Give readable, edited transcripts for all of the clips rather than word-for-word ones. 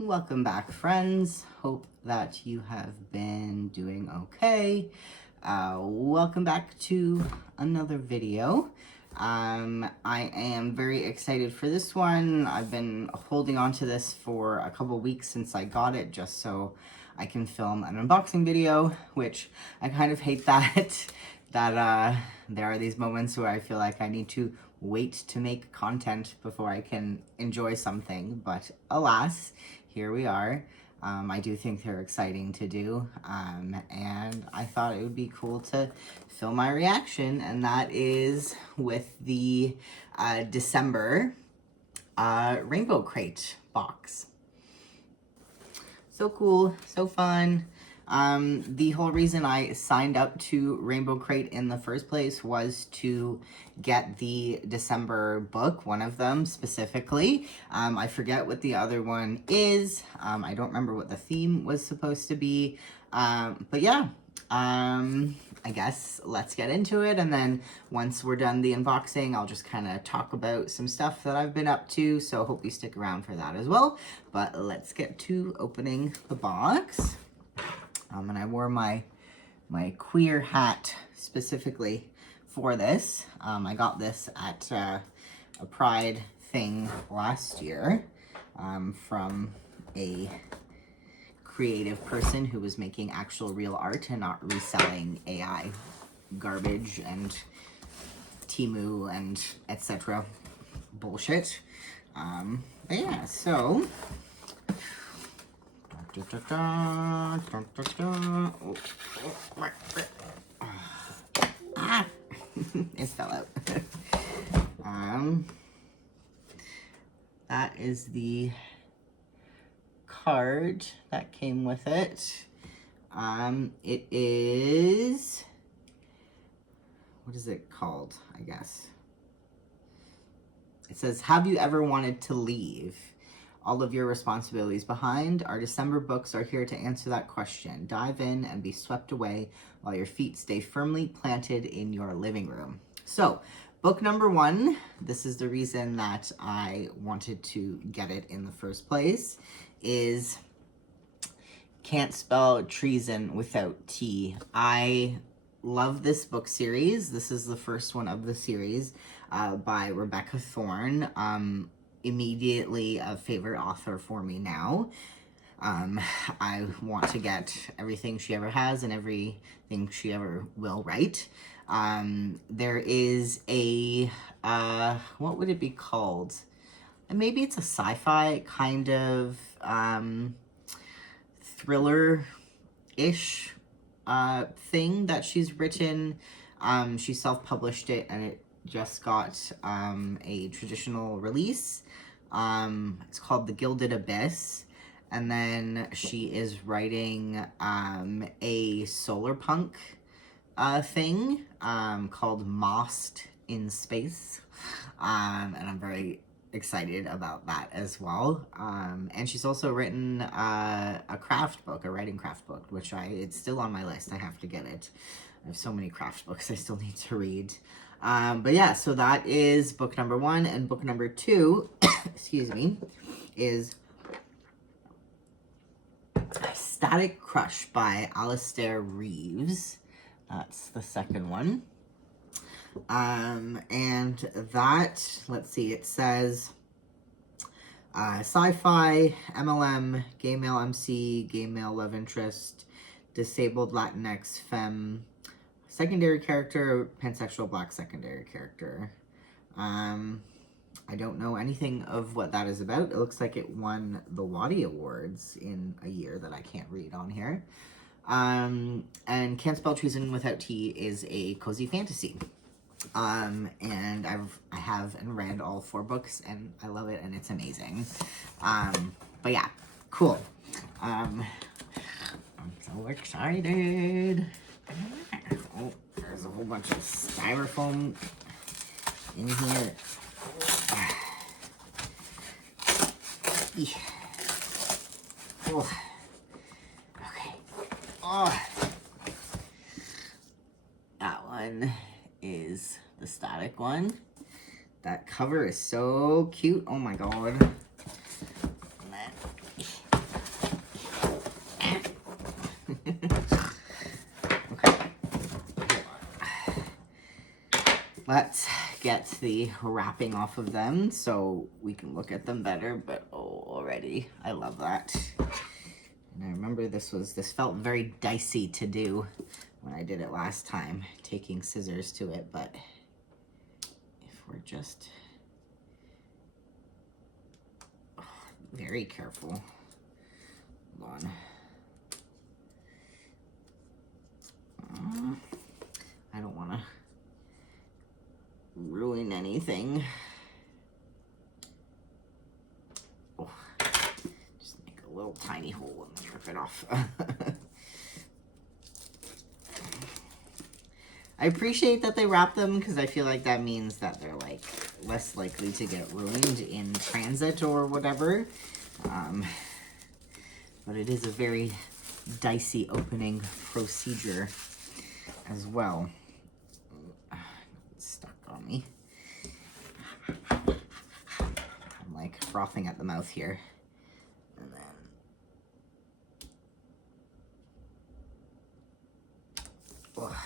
Welcome back, friends. Hope that you have been doing okay. Welcome back to another video. I am very excited for this one. I've been holding on to this for a couple weeks since I got it, just so I can film an unboxing video, which I kind of hate that there are these moments where I feel like I need to wait to make content before I can enjoy something, but alas, here we are. I do think they're exciting to do, and I thought it would be cool to film my reaction, and that is with the December Rainbowcrate box. So cool, so fun. The whole reason I signed up to Rainbowcrate in the first place was to get the December book, one of them specifically. I forget what the other one is. I don't remember what the theme was supposed to be. But yeah, I guess let's get into it. And then once we're done the unboxing, I'll just kind of talk about some stuff that I've been up to. So hope you stick around for that as well. But let's get to opening the box. And I wore my queer hat specifically for this. I got this at a Pride thing last year from a creative person who was making actual real art and not reselling AI garbage and Temu and etc. bullshit. But yeah, so it fell out. That is the card that came with it. It is, what is it called, I guess? It says, have you ever wanted to leave all of your responsibilities behind? Our December books are here to answer that question. Dive in and be swept away while your feet stay firmly planted in your living room. So, book number 1, this is the reason that I wanted to get it in the first place, is Can't Spell Treason Without T. I love this book series. This is the first one of the series by Rebecca Thorne. Immediately a favorite author for me now. I want to get everything she ever has and everything she ever will write. There is a, what would it be called? Maybe it's a sci-fi kind of thriller-ish thing that she's written. She self-published it and it just got a traditional release. It's called The Gilded Abyss, and then she is writing a solar punk thing called Mossed in Space, and I'm very excited about that as well. And she's also written a craft book, a writing craft book, which it's still on my list. I have to get it. I have so many craft books I still need to read. But yeah, so that is book number 1, and book number 2, excuse me, is Static Crush by Alistair Reeves. That's the second one. And that, let's see, it says sci-fi, MLM, gay male MC, gay male love interest, disabled Latinx femme, secondary character, pansexual black secondary character. I don't know anything of what that is about. It looks like it won the Waddy Awards in a year that I can't read on here. And Can't Spell Treason Without T is a cozy fantasy. And I have and read all 4 books, and I love it, and it's amazing. But yeah, cool. I'm so excited. Oh, there's a whole bunch of styrofoam in here. Oh. Okay. Oh. That one is the static one. That cover is so cute. Oh my god. let's get the wrapping off of them so we can look at them better. But oh, already, I love that. And I remember this felt very dicey to do when I did it last time, taking scissors to it, but if we're just very careful. Hold on. I don't want to ruin anything. Oh, just make a little tiny hole and then rip it off. I appreciate that they wrap them because I feel like that means that they're like less likely to get ruined in transit or whatever. But it is a very dicey opening procedure as well. It's stuck on me. I'm like frothing at the mouth here. And then oh.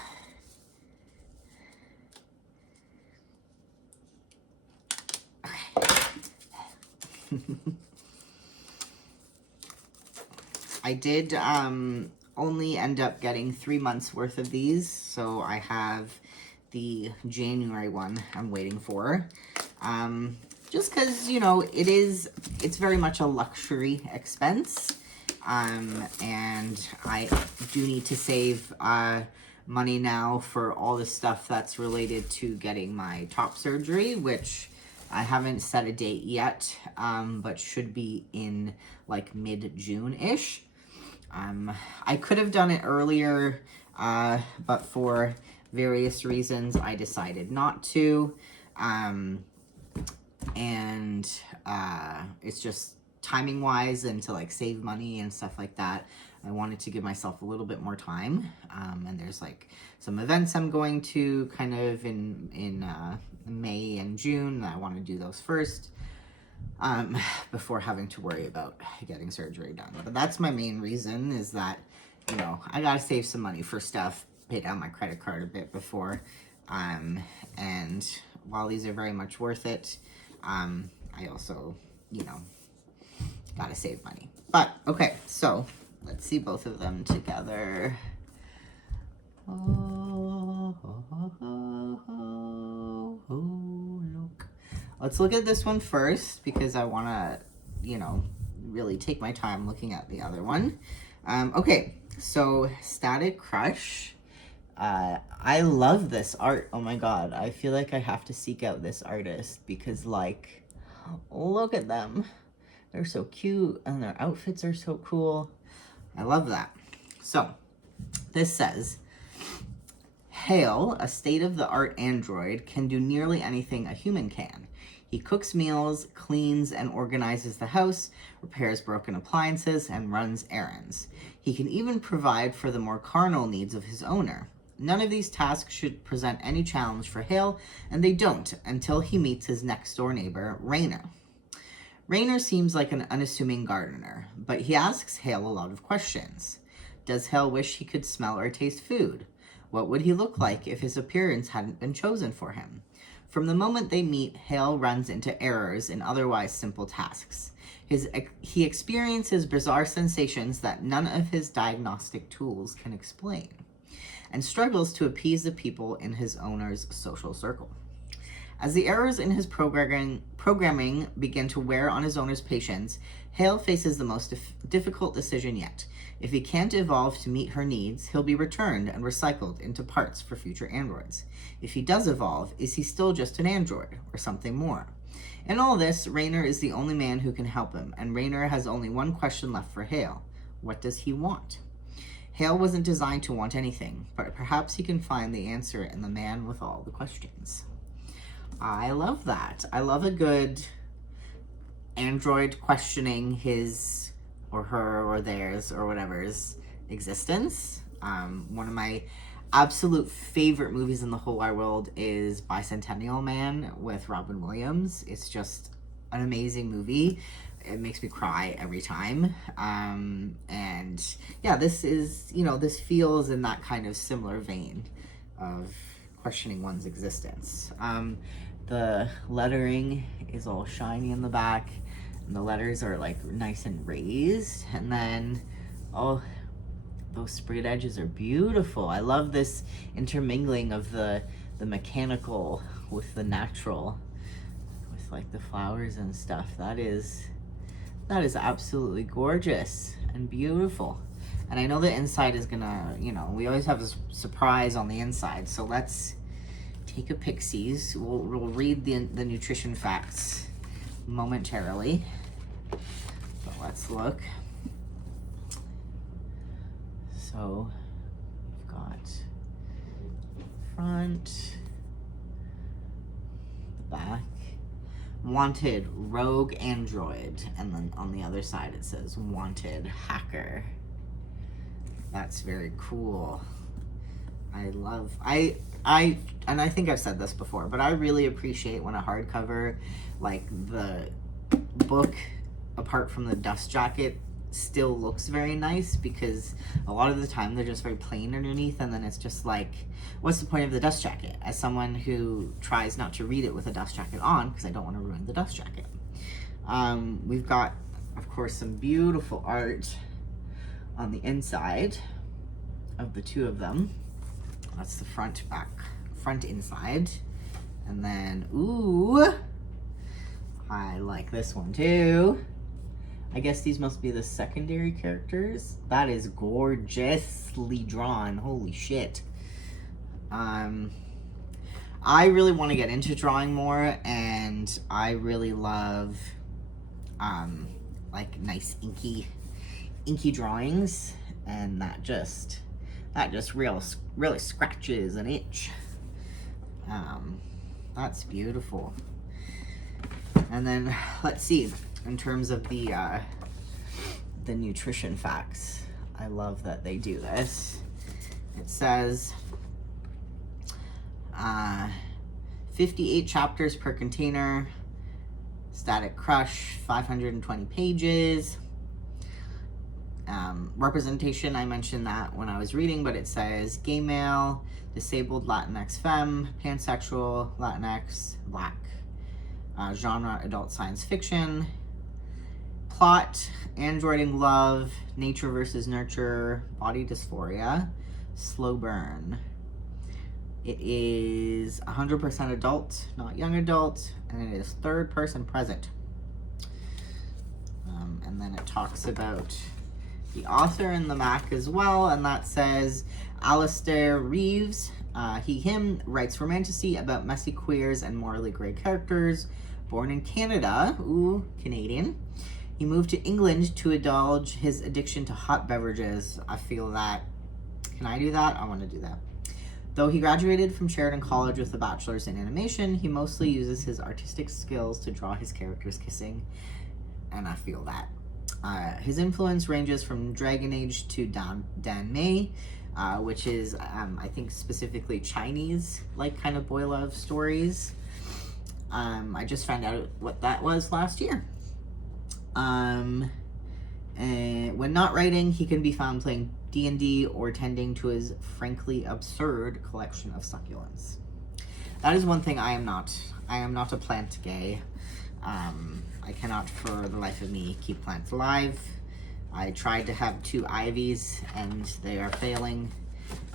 I did only end up getting 3 months worth of these, so I have the January one I'm waiting for. Just because, you know, it's very much a luxury expense, and I do need to save money now for all the stuff that's related to getting my top surgery, which I haven't set a date yet, but should be in like mid-June-ish. I could have done it earlier, but for various reasons, I decided not to. It's just timing-wise and to like save money and stuff like that. I wanted to give myself a little bit more time. And there's like some events I'm going to kind of in May and June. I want to do those first. Before having to worry about getting surgery done. But that's my main reason, is that, you know, I gotta save some money for stuff, pay down my credit card a bit before, and while these are very much worth it, I also, you know, gotta save money. But, okay, so, let's see both of them together. Look. Let's look at this one first, because I want to, you know, really take my time looking at the other one. Okay, so Static Crush. I love this art. Oh my god, I feel like I have to seek out this artist because, like, look at them. They're so cute and their outfits are so cool. I love that. So, this says, Hale, a state-of-the-art android, can do nearly anything a human can. He cooks meals, cleans and organizes the house, repairs broken appliances, and runs errands. He can even provide for the more carnal needs of his owner. None of these tasks should present any challenge for Hale, and they don't until he meets his next-door neighbor, Rainer. Rainer seems like an unassuming gardener, but he asks Hale a lot of questions. Does Hale wish he could smell or taste food? What would he look like if his appearance hadn't been chosen for him? From the moment they meet, Hale runs into errors in otherwise simple tasks. He experiences bizarre sensations that none of his diagnostic tools can explain, and struggles to appease the people in his owner's social circle. As the errors in his programming begin to wear on his owner's patience, Hale faces the most difficult decision yet. If he can't evolve to meet her needs, he'll be returned and recycled into parts for future androids. If he does evolve, is he still just an android, or something more? In all this, Rainer is the only man who can help him, and Rainer has only one question left for Hale. What does he want? Hale wasn't designed to want anything, but perhaps he can find the answer in the man with all the questions. I love that. I love a good android questioning his or her or theirs or whatever's existence. One of my absolute favorite movies in the whole wide world is Bicentennial Man with Robin Williams. It's just an amazing movie. It makes me cry every time. And yeah, this is, you know, this feels in that kind of similar vein of questioning one's existence. The lettering is all shiny in the back, and the letters are like nice and raised, and then oh, those sprayed edges are beautiful. I love this intermingling of the mechanical with the natural, with like the flowers and stuff. That is absolutely gorgeous and beautiful. And I know the inside is gonna, you know, we always have a surprise on the inside. So let's take a pixies. We'll read the nutrition facts momentarily. But let's look. So we've got front, the back. Wanted rogue android, and then on the other side it says wanted hacker. That's very cool. And I think I've said this before, but I really appreciate when a hardcover, like the book, apart from the dust jacket, still looks very nice, because a lot of the time they're just very plain underneath, and then it's just like, what's the point of the dust jacket? As someone who tries not to read it with a dust jacket on, because I don't want to ruin the dust jacket. We've got, of course, some beautiful art on the inside of the two of them. That's the front, back, front, inside. And then, ooh, I like this one too. I guess these must be the secondary characters. That is gorgeously drawn. Holy shit. I really want to get into drawing more, and I really love like nice inky drawings, and that just really scratches an itch. That's beautiful. And then let's see, in terms of the nutrition facts, I love that they do this. It says 58 chapters per container, static crush, 520 pages. Representation, I mentioned that when I was reading, but it says gay male, disabled Latinx femme, pansexual, Latinx, black. Genre, adult science fiction. Plot, androiding love, nature versus nurture, body dysphoria, slow burn. It is 100% adult, not young adult, and it is third person present. And then it talks about the author in the Mac as well, and that says Alistair Reeves, he, him, writes romantasy about messy queers and morally grey characters. Born in Canada, ooh, Canadian. He moved to England to indulge his addiction to hot beverages. I feel that. Can I do that? I want to do that. Though he graduated from Sheridan College with a bachelor's in animation, he mostly uses his artistic skills to draw his characters kissing, and I feel that. His influence ranges from Dragon Age to Dan Mei, which is, I think, specifically Chinese, like, kind of boy love stories. I just found out what that was last year. And when not writing, he can be found playing D&D or tending to his frankly absurd collection of succulents. That is one thing I am not. I am not a plant gay. I cannot for the life of me keep plants alive. I tried to have 2 ivies and they are failing.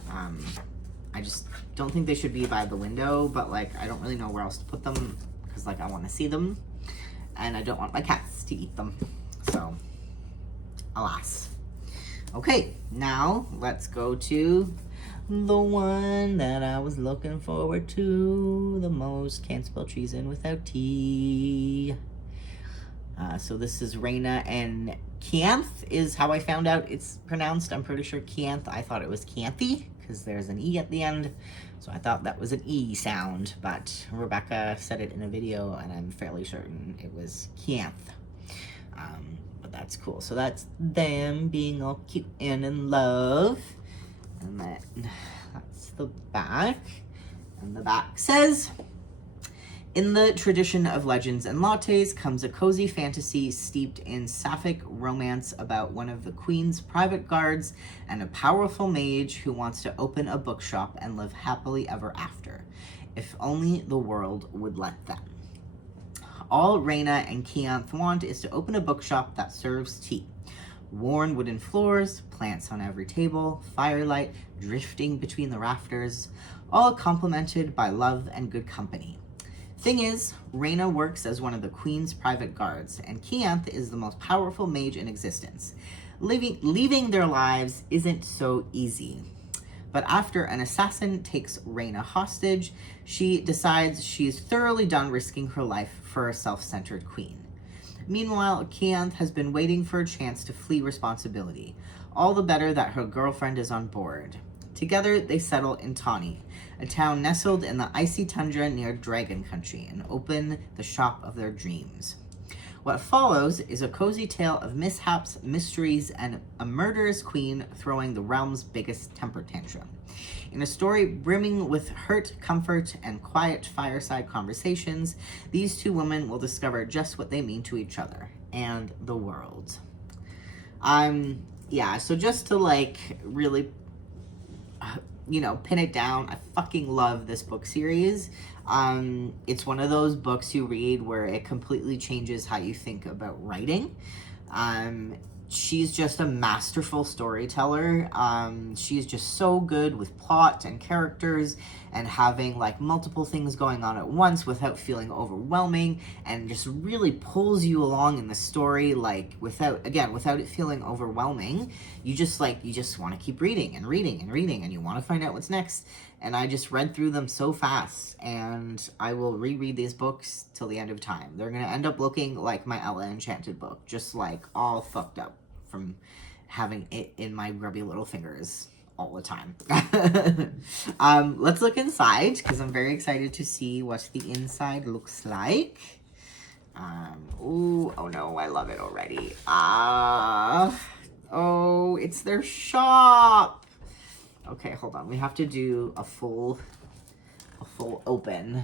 I just don't think they should be by the window, but like I don't really know where else to put them because like I want to see them and I don't want my cats to eat them. So, alas. Okay, now let's go to the one that I was looking forward to the most. Can't spell cheese in without T. So this is Raina and Kianth is how I found out it's pronounced. I'm pretty sure Kianth. I thought it was Kianthy because there's an E at the end. So I thought that was an E sound, but Rebecca said it in a video and I'm fairly certain it was Kianth. But that's cool. So that's them being all cute and in love. And then that's the back. And the back says, In the tradition of legends and lattes comes a cozy fantasy steeped in sapphic romance about one of the queen's private guards and a powerful mage who wants to open a bookshop and live happily ever after. If only the world would let them. All Raina and Keonth want is to open a bookshop that serves tea. Worn wooden floors, plants on every table, firelight drifting between the rafters, all complemented by love and good company. Thing is, Raina works as one of the queen's private guards, and Keonth is the most powerful mage in existence. Leaving their lives isn't so easy. But after an assassin takes Raina hostage, she decides she's thoroughly done risking her life for a self-centered queen. Meanwhile, Keonth has been waiting for a chance to flee responsibility. All the better that her girlfriend is on board. Together, they settle in Tawny, a town nestled in the icy tundra near Dragon Country, and open the shop of their dreams. What follows is a cozy tale of mishaps, mysteries, and a murderous queen throwing the realm's biggest temper tantrum. In a story brimming with hurt, comfort, and quiet fireside conversations, these two women will discover just what they mean to each other and the world. Yeah, so just to really pin it down, I fucking love this book series. It's one of those books you read where it completely changes how you think about writing. She's just a masterful storyteller. She's just so good with plot and characters and having multiple things going on at once without feeling overwhelming, and just really pulls you along in the story without it feeling overwhelming. You just want to keep reading and reading and reading, and you want to find out what's next. And I just read through them so fast, and I will reread these books till the end of time. They're going to end up looking like my Ella Enchanted book, just all fucked up from having it in my grubby little fingers all the time. Let's look inside, because I'm very excited to see what the inside looks like. Oh no, I love it already. Oh, it's their shop. Okay, hold on. We have to do a full open.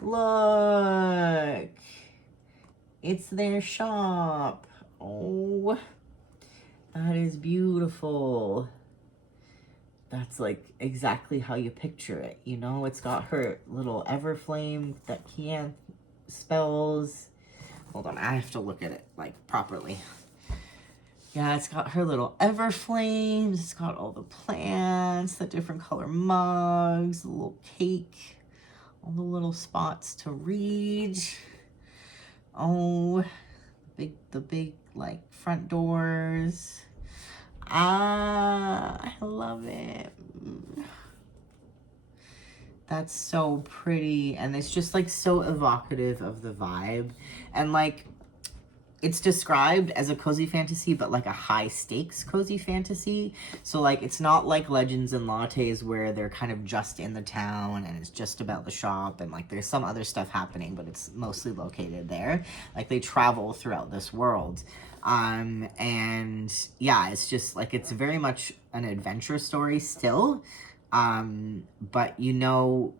Look. It's their shop. Oh, that is beautiful. That's exactly how you picture it. It's got her little Everflame that Keonth spells. Hold on, I have to look at it properly. Yeah, it's got her little Everflames. It's got all the plants, the different color mugs, the little cake, all the little spots to read. Oh, the big front doors. I love it. That's so pretty, and it's just so evocative of the vibe, and it's described as a cozy fantasy, but a high stakes cozy fantasy. So it's not like Legends and Lattes where they're kind of just in the town and it's just about the shop and there's some other stuff happening, but it's mostly located there. They travel throughout this world. And yeah, it's just it's very much an adventure story still. But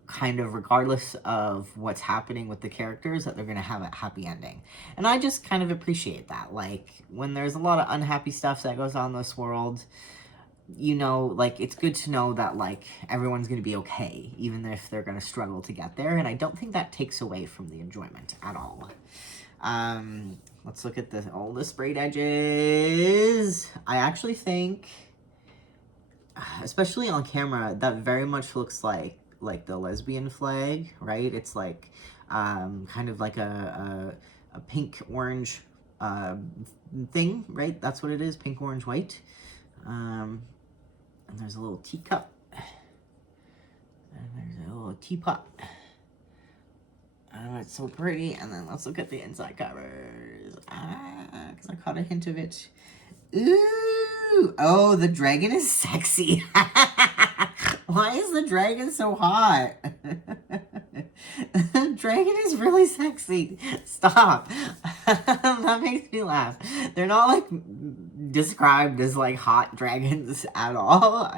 kind of regardless of what's happening with the characters, that they're going to have a happy ending. And I just kind of appreciate that. When there's a lot of unhappy stuff that goes on in this world, it's good to know that, everyone's going to be okay, even if they're going to struggle to get there. And I don't think that takes away from the enjoyment at all. Let's look at all the sprayed edges. I actually think, especially on camera, that very much looks like the lesbian flag, right? It's kind of a pink orange thing, right? That's what it is, pink orange white. And there's a little teacup, and there's a little teapot. Oh, it's so pretty. And then let's look at the inside covers. Because I caught a hint of it. Ooh! Oh, the dragon is sexy. Why is the dragon so hot? The dragon is really sexy. Stop. That makes me laugh. They're not described as hot dragons at all.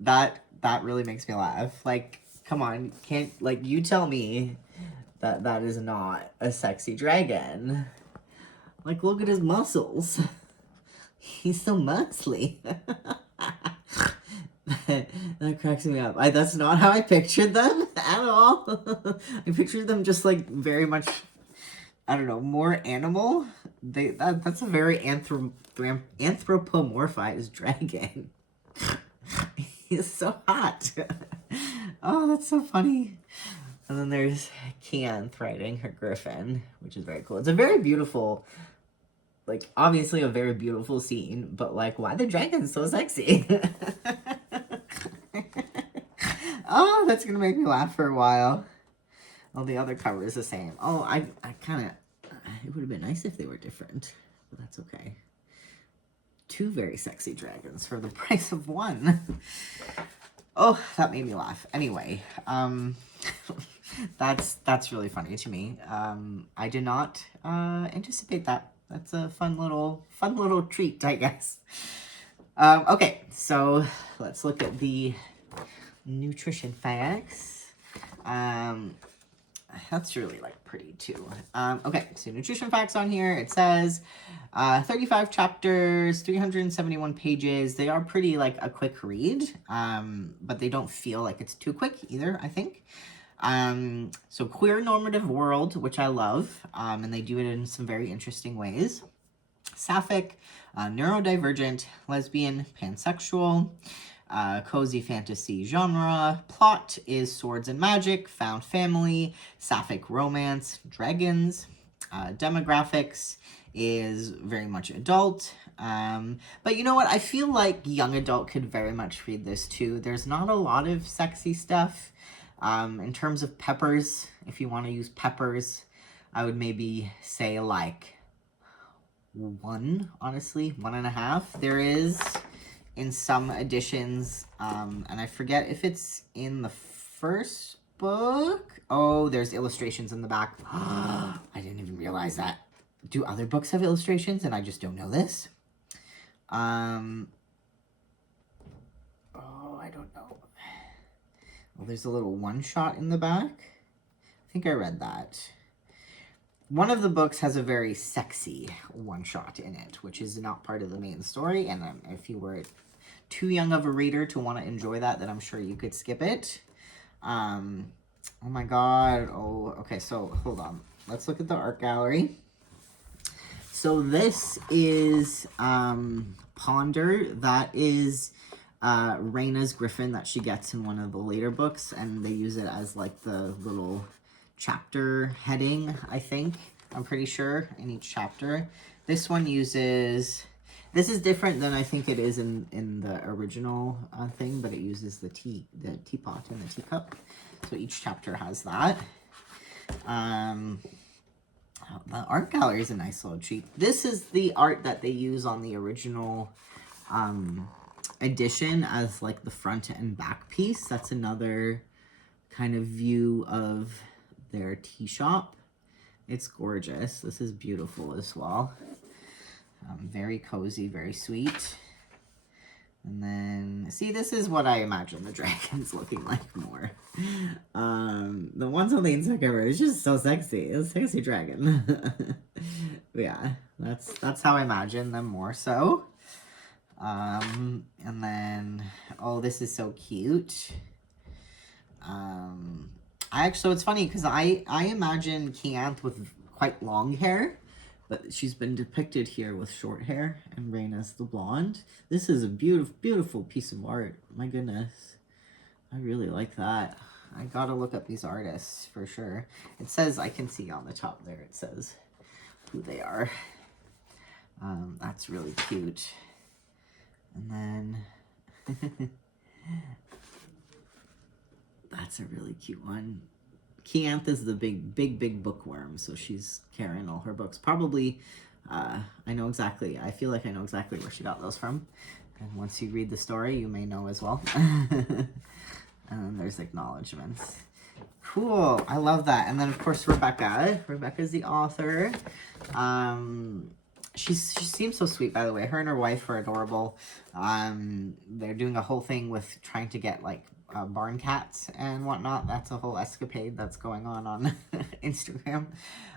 That really makes me laugh. Come on, can't you tell me That is not a sexy dragon. Like, look at his muscles. He's so muscly. That cracks me up. That's not how I pictured them at all. I pictured them just like very much, I don't know, more animal. That's a very anthropomorphized dragon. He's so hot. Oh, that's so funny. And then there's Kianth riding her griffin, which is very cool. It's a very beautiful, like, obviously a very beautiful scene, but like, why the dragon's so sexy? Oh, that's gonna make me laugh for a while. Oh, the other cover is the same. Oh, I kind of, it would have been nice if they were different, but that's okay. Two very sexy dragons for the price of one. Oh, that made me laugh. Anyway, that's really funny to me. I did not anticipate that. That's a fun little treat, I guess. Okay, so let's look at the nutrition facts. That's really like pretty too. Okay, so nutrition facts on here. It says 35 chapters, 371 pages. They are pretty like a quick read, but they don't feel like it's too quick either, I think. So queer normative world, which I love, and they do it in some very interesting ways. Sapphic, neurodivergent, lesbian, pansexual, cozy fantasy genre. Plot is swords and magic, found family, sapphic romance, dragons. Demographics is very much adult. But you know what? I feel like young adult could very much read this too. There's not a lot of sexy stuff. In terms of peppers, if you want to use peppers, I would maybe say like 1, honestly, 1.5. There is in some editions, and I forget if it's in the first book. Oh, there's illustrations in the back. I didn't even realize that. Do other books have illustrations and I just don't know this? Oh, I don't know. Well, there's a little one-shot in the back. I think I read that. One of the books has a very sexy one-shot in it, which is not part of the main story, and if you were too young of a reader to want to enjoy that, then I'm sure you could skip it. Oh my god. Oh, okay, so hold on. Let's look at the art gallery. So this is Ponder. That is Raina's griffin that she gets in one of the later books, and they use it as like the little chapter heading, I think. I'm pretty sure in each chapter. This one uses... This is different than I think it is in the original thing, but it uses the teapot and the teacup. So each chapter has that. The art gallery is a nice little treat. This is the art that they use on the original edition as like the front and back piece. That's another kind of view of their tea shop. It's gorgeous. This is beautiful as well. Very cozy, very sweet. And then, see, this is what I imagine the dragon's looking like more. The ones on the inside cover is just so sexy. It's a sexy dragon. Yeah, that's how I imagine them more so. And then, oh, this is so cute. So it's funny because I imagine Kianth with quite long hair, but she's been depicted here with short hair, and Raina's the blonde. This is a beautiful, beautiful piece of art. My goodness. I really like that. I gotta look up these artists for sure. It says, I can see on the top there, it says who they are. That's really cute. And then, that's a really cute one. Kianth is the big bookworm, so she's carrying all her books. Probably, I feel like I know exactly where she got those from. And once you read the story, you may know as well. And then there's acknowledgements. Cool, I love that. And then, of course, Rebecca. Rebecca's the author. She seems so sweet, by the way. Her and her wife are adorable. They're doing a whole thing with trying to get, like, barn cats and whatnot. That's a whole escapade that's going on Instagram.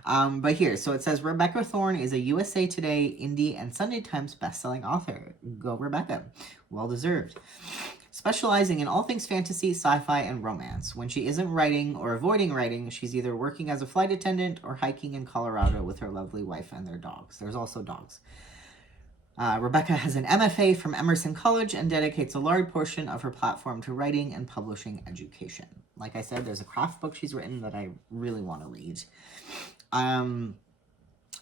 But here, so it says Rebecca Thorne is a USA Today, Indie, and Sunday Times bestselling author. Go Rebecca. Well deserved. Specializing in all things fantasy, sci-fi, and romance. When she isn't writing or avoiding writing, she's either working as a flight attendant or hiking in Colorado with her lovely wife and their dogs. There's also dogs. Rebecca has an MFA from Emerson College and dedicates a large portion of her platform to writing and publishing education. Like I said, there's a craft book she's written that I really want to read.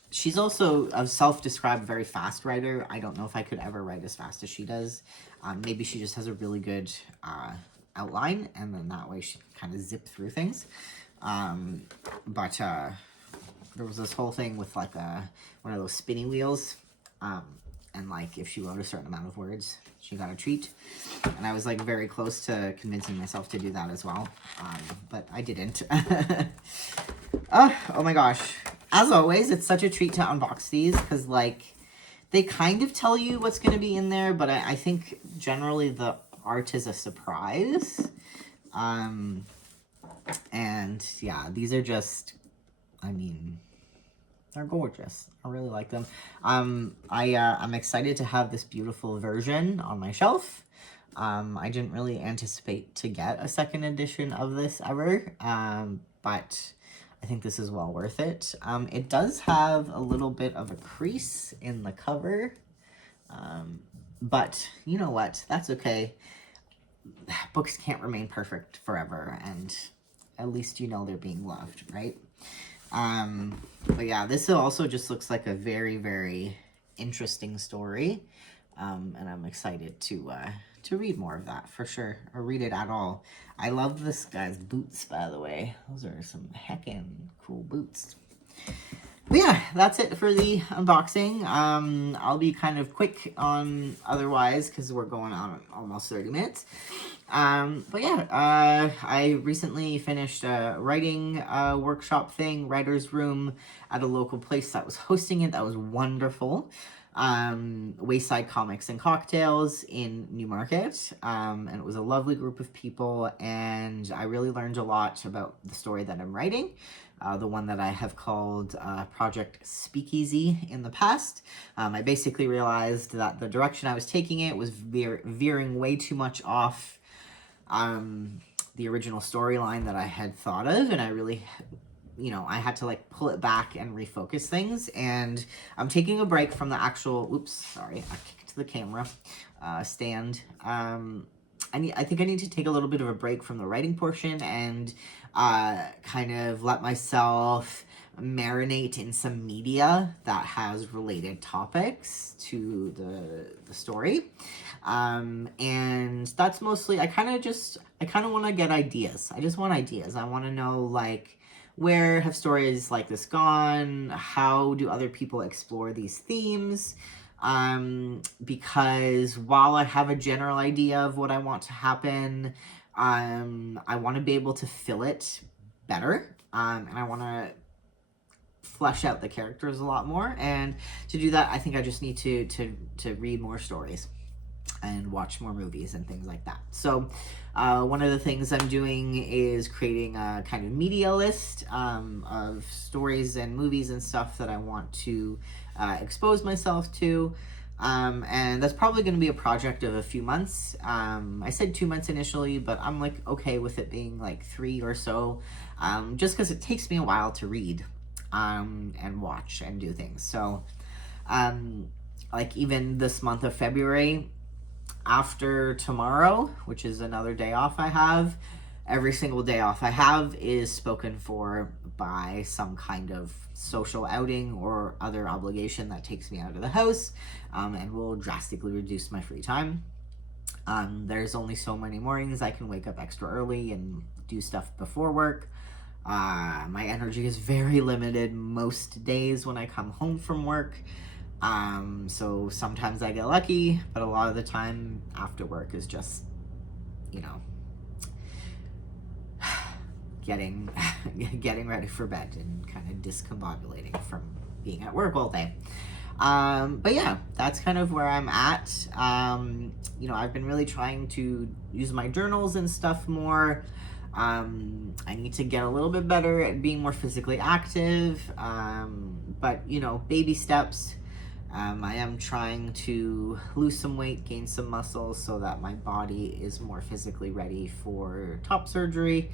She's also a self-described very fast writer. I don't know if I could ever write as fast as she does. Maybe she just has a really good outline, and then that way she can kind of zip through things. But there was this whole thing with like one of those spinning wheels. And like if she wrote a certain amount of words, she got a treat. And I was like very close to convincing myself to do that as well. But I didn't. Oh my gosh. As always, it's such a treat to unbox these because like they kind of tell you what's going to be in there, but I think generally the art is a surprise. And yeah, these are just, I mean, they're gorgeous. I really like them. I'm excited to have this beautiful version on my shelf. I didn't really anticipate to get a second edition of this ever, but I think this is well worth it. It does have a little bit of a crease in the cover, but you know what? That's okay. Books can't remain perfect forever, and at least you know they're being loved, right? But yeah, this also just looks like a very, very interesting story. And I'm excited to read more of that for sure, or read it at all. I love this guy's boots, by the way. Those are some heckin' cool boots. But yeah, that's it for the unboxing. I'll be kind of quick on otherwise because we're going on almost 30 minutes. But yeah, I recently finished a writing workshop thing, writer's room at a local place that was hosting it. That was wonderful. Wayside Comics and Cocktails in Newmarket. And it was a lovely group of people, and I really learned a lot about the story that I'm writing. The one that I have called Project Speakeasy in the past. I basically realized that the direction I was taking it was veering way too much off the original storyline that I had thought of, and I really, you know, I had to like pull it back and refocus things, and I'm taking a break from the actual, oops, sorry, I kicked the camera stand. I think I need to take a little bit of a break from the writing portion and kind of let myself marinate in some media that has related topics to the story. And that's mostly, I kind of want to get ideas. I just want ideas. I want to know, like, where have stories like this gone? How do other people explore these themes? Because while I have a general idea of what I want to happen, I want to be able to fill it better. And I want to flesh out the characters a lot more. And to do that, I think I just need to read more stories and watch more movies and things like that. So one of the things I'm doing is creating a kind of media list of stories and movies and stuff that I want to expose myself to. And that's probably going to be a project of a few months. I said 2 months initially, but I'm like okay with it being like 3 or so, just because it takes me a while to read and watch and do things. So like even this month of February, after tomorrow, which is another day off I have, every single day off I have is spoken for by some kind of social outing or other obligation that takes me out of the house, and will drastically reduce my free time. There's only so many mornings I can wake up extra early and do stuff before work. My energy is very limited most days when I come home from work. So sometimes I get lucky, but a lot of the time after work is just, you know, getting ready for bed and kind of discombobulating from being at work all day. But yeah, that's kind of where I'm at. You know, I've been really trying to use my journals and stuff more. I need to get a little bit better at being more physically active, but, you know, baby steps. I am trying to lose some weight, gain some muscle so that my body is more physically ready for top surgery.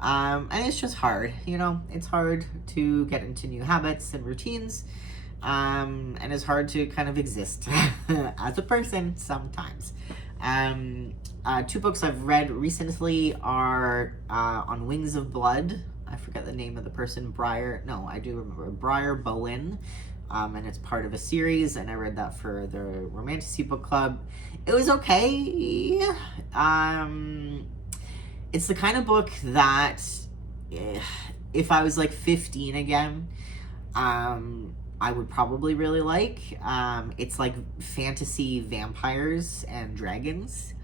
And it's just hard, you know, it's hard to get into new habits and routines. And it's hard to kind of exist as a person sometimes. 2 books I've read recently are On Wings of Blood. I forget the name of the person, I do remember, Briar Bowen. And it's part of a series, and I read that for the Romantasy Book Club. It was okay. It's the kind of book that if I was like 15 again, I would probably really like. It's like fantasy vampires and dragons,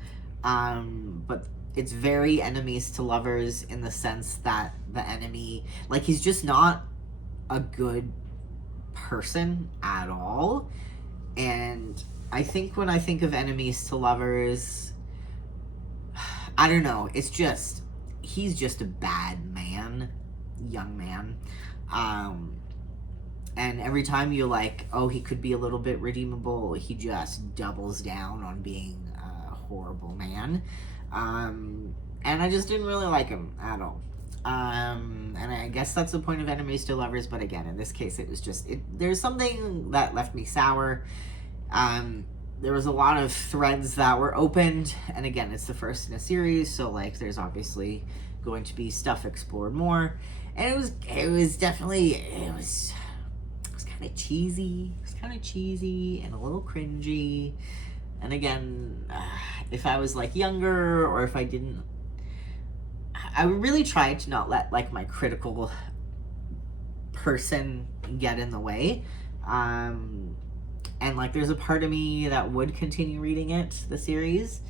but it's very enemies to lovers in the sense that the enemy, like, he's just not a good person at all. And I think when I think of enemies to lovers, I don't know, it's just, he's just a bad man, young man. And every time you're like, oh, he could be a little bit redeemable, he just doubles down on being a horrible man. And I just didn't really like him at all. And I guess that's the point of enemies to lovers, but again, in this case, it was just, there's something that left me sour. There was a lot of threads that were opened, and again, it's the first in a series, so like, there's obviously going to be stuff explored more. And it was kind of cheesy. It was kind of cheesy and a little cringy. And again, if I was like younger, or if I didn't, I really tried to not let like my critical person get in the way. And like, there's a part of me that would continue reading the series,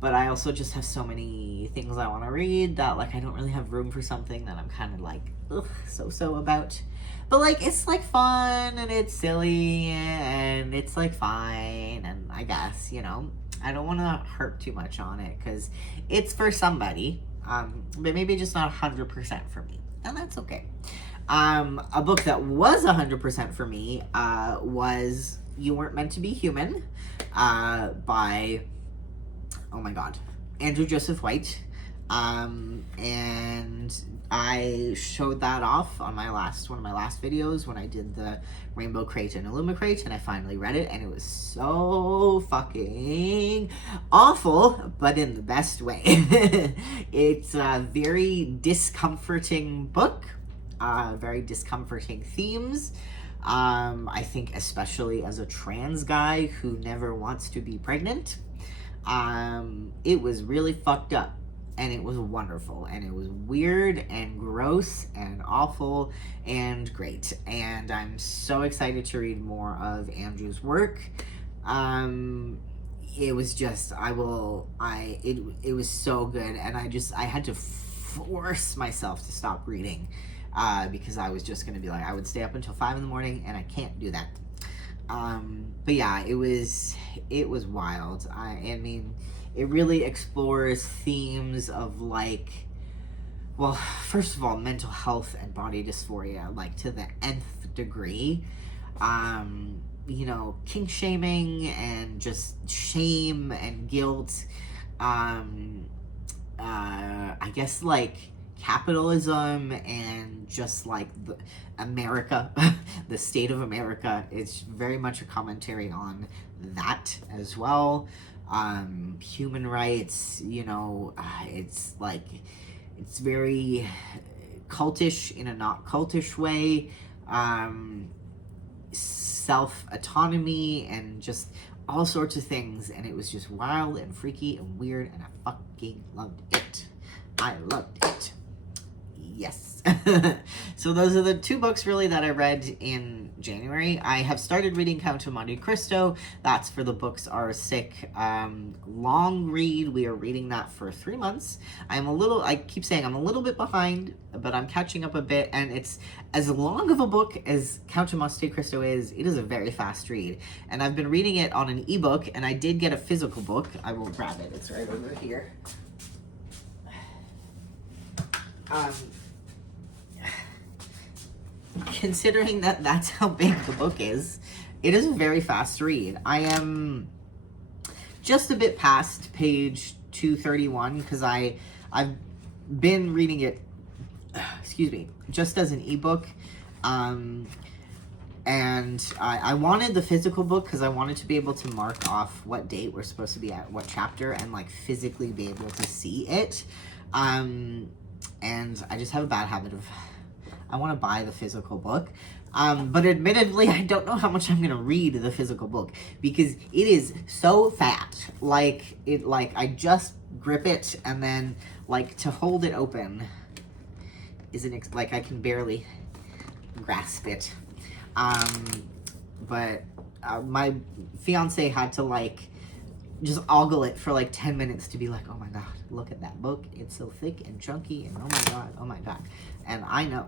but I also just have so many things I want to read that like, I don't really have room for something that I'm kind of like, ugh, so about. But like, it's like fun and it's silly and it's like fine, and I guess, you know, I don't want to harp too much on it because it's for somebody, but maybe just not 100% for me, and that's okay. A book that was 100% for me was You Weren't Meant to Be Human by, oh my god, Andrew Joseph White. And I showed that off on one of my last videos when I did the Rainbowcrate and Illumicrate, and I finally read it, and it was so fucking awful, but in the best way. It's a very discomforting book, very discomforting themes. I think especially as a trans guy who never wants to be pregnant, it was really fucked up. And it was wonderful, and it was weird and gross and awful and great. And I'm so excited to read more of Andrew's work. It was just, it was so good, and I had to force myself to stop reading, because I was just gonna be like, I would stay up until 5 in the morning, and I can't do that. But yeah, it was wild. I mean, it really explores themes of like, well, first of all, mental health and body dysphoria, like to the nth degree. You know, kink shaming and just shame and guilt. I guess like capitalism and just like America, the state of America. It's very much a commentary on that as well. Human rights, you know, it's like, it's very cultish in a not cultish way, self-autonomy and just all sorts of things, and it was just wild and freaky and weird, and I fucking loved it. I loved it. Yes. So those are the 2 books really that I read in January. I have started reading Count of Monte Cristo. That's for the Books Are Sick long read. We are reading that for 3 months. I keep saying I'm a little bit behind, but I'm catching up a bit, and it's as long of a book as Count of Monte Cristo is. It is a very fast read, and I've been reading it on an ebook, and I did get a physical book. I will grab it. It's right over here. um, considering that that's how big the book is, it is a very fast read. I am just a bit past page 231 because I've been reading it, excuse me, just as an ebook. And I wanted the physical book because I wanted to be able to mark off what date we're supposed to be at, what chapter, and like physically be able to see it. And I just have a bad habit of, I want to buy the physical book. But admittedly, I don't know how much I'm going to read the physical book because it is so fat. Like, I just grip it and then, like, to hold it open isn't, like, I can barely grasp it. But my fiance had to, like, just ogle it for, like, 10 minutes to be like, oh my god, look at that book. It's so thick and chunky, and oh my god. And I know.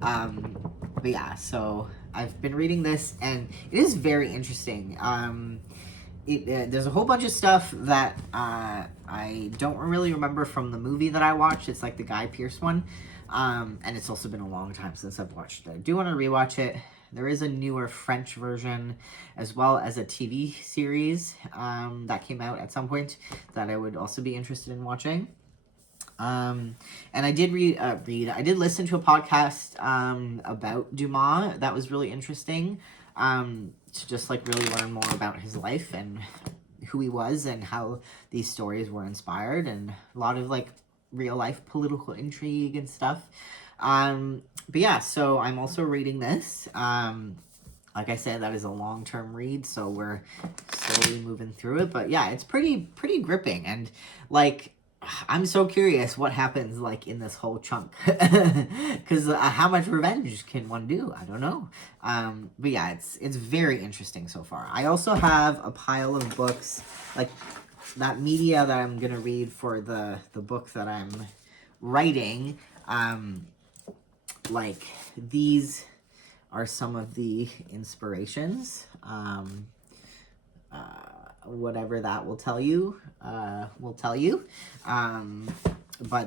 But yeah, so I've been reading this, and it is very interesting. There's a whole bunch of stuff that I don't really remember from the movie that I watched. It's like the Guy Pearce one. And it's also been a long time since I've watched it. I do want to rewatch it. There is a newer French version, as well as a TV series that came out at some point that I would also be interested in watching. And I did I did listen to a podcast about Dumas. That was really interesting to just like really learn more about his life and who he was and how these stories were inspired, and a lot of like real life political intrigue and stuff. But yeah, so I'm also reading this. Like I said, that is a long-term read, so we're slowly moving through it. But yeah, it's pretty gripping, and like I'm so curious what happens like in this whole chunk, because how much revenge can one do? I don't know. But yeah, it's very interesting so far. I also have a pile of books, like that media that I'm gonna read for the book that I'm writing. Like these are some of the inspirations. Whatever that will tell you, but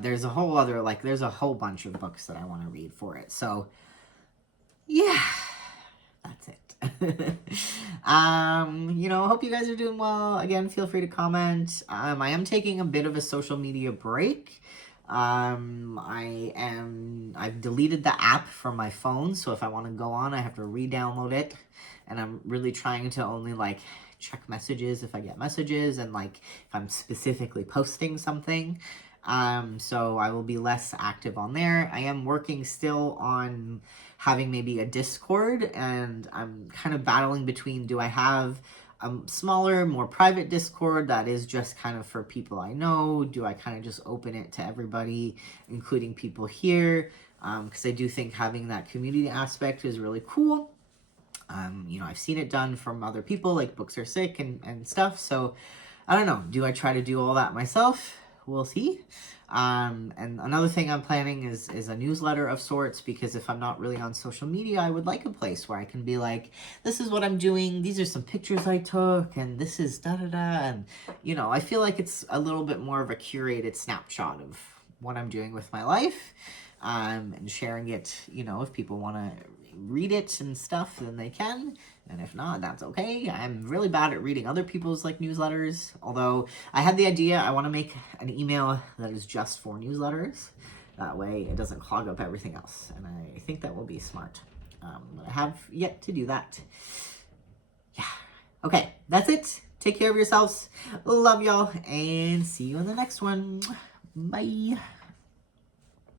there's a whole other, like, there's a whole bunch of books that I want to read for it. So, yeah, that's it. You know, hope you guys are doing well. Again, feel free to comment. I am taking a bit of a social media break. I've deleted the app from my phone, so if I want to go on, I have to re-download it, and I'm really trying to only, like, check messages if I get messages, and like if I'm specifically posting something. So I will be less active on there. I am working still on having maybe a Discord, and I'm kind of battling between, do I have a smaller, more private Discord that is just kind of for people I know? Do I kind of just open it to everybody, including people here? Because I do think having that community aspect is really cool. You know, I've seen it done from other people, like Books Are Sick and stuff, so I don't know. Do I try to do all that myself? We'll see. And another thing I'm planning is a newsletter of sorts, because if I'm not really on social media, I would like a place where I can be like, this is what I'm doing, these are some pictures I took, and this is da-da-da, and, you know, I feel like it's a little bit more of a curated snapshot of what I'm doing with my life, and sharing it, you know, if people want to read it and stuff, then they can, and if not, that's okay. I'm really bad at reading other people's like newsletters, although I had the idea I want to make an email that is just for newsletters. That way it doesn't clog up everything else, and I think that will be smart. But I have yet to do that. Yeah. Okay, that's it. Take care of yourselves. Love y'all, and see you in the next one. Bye.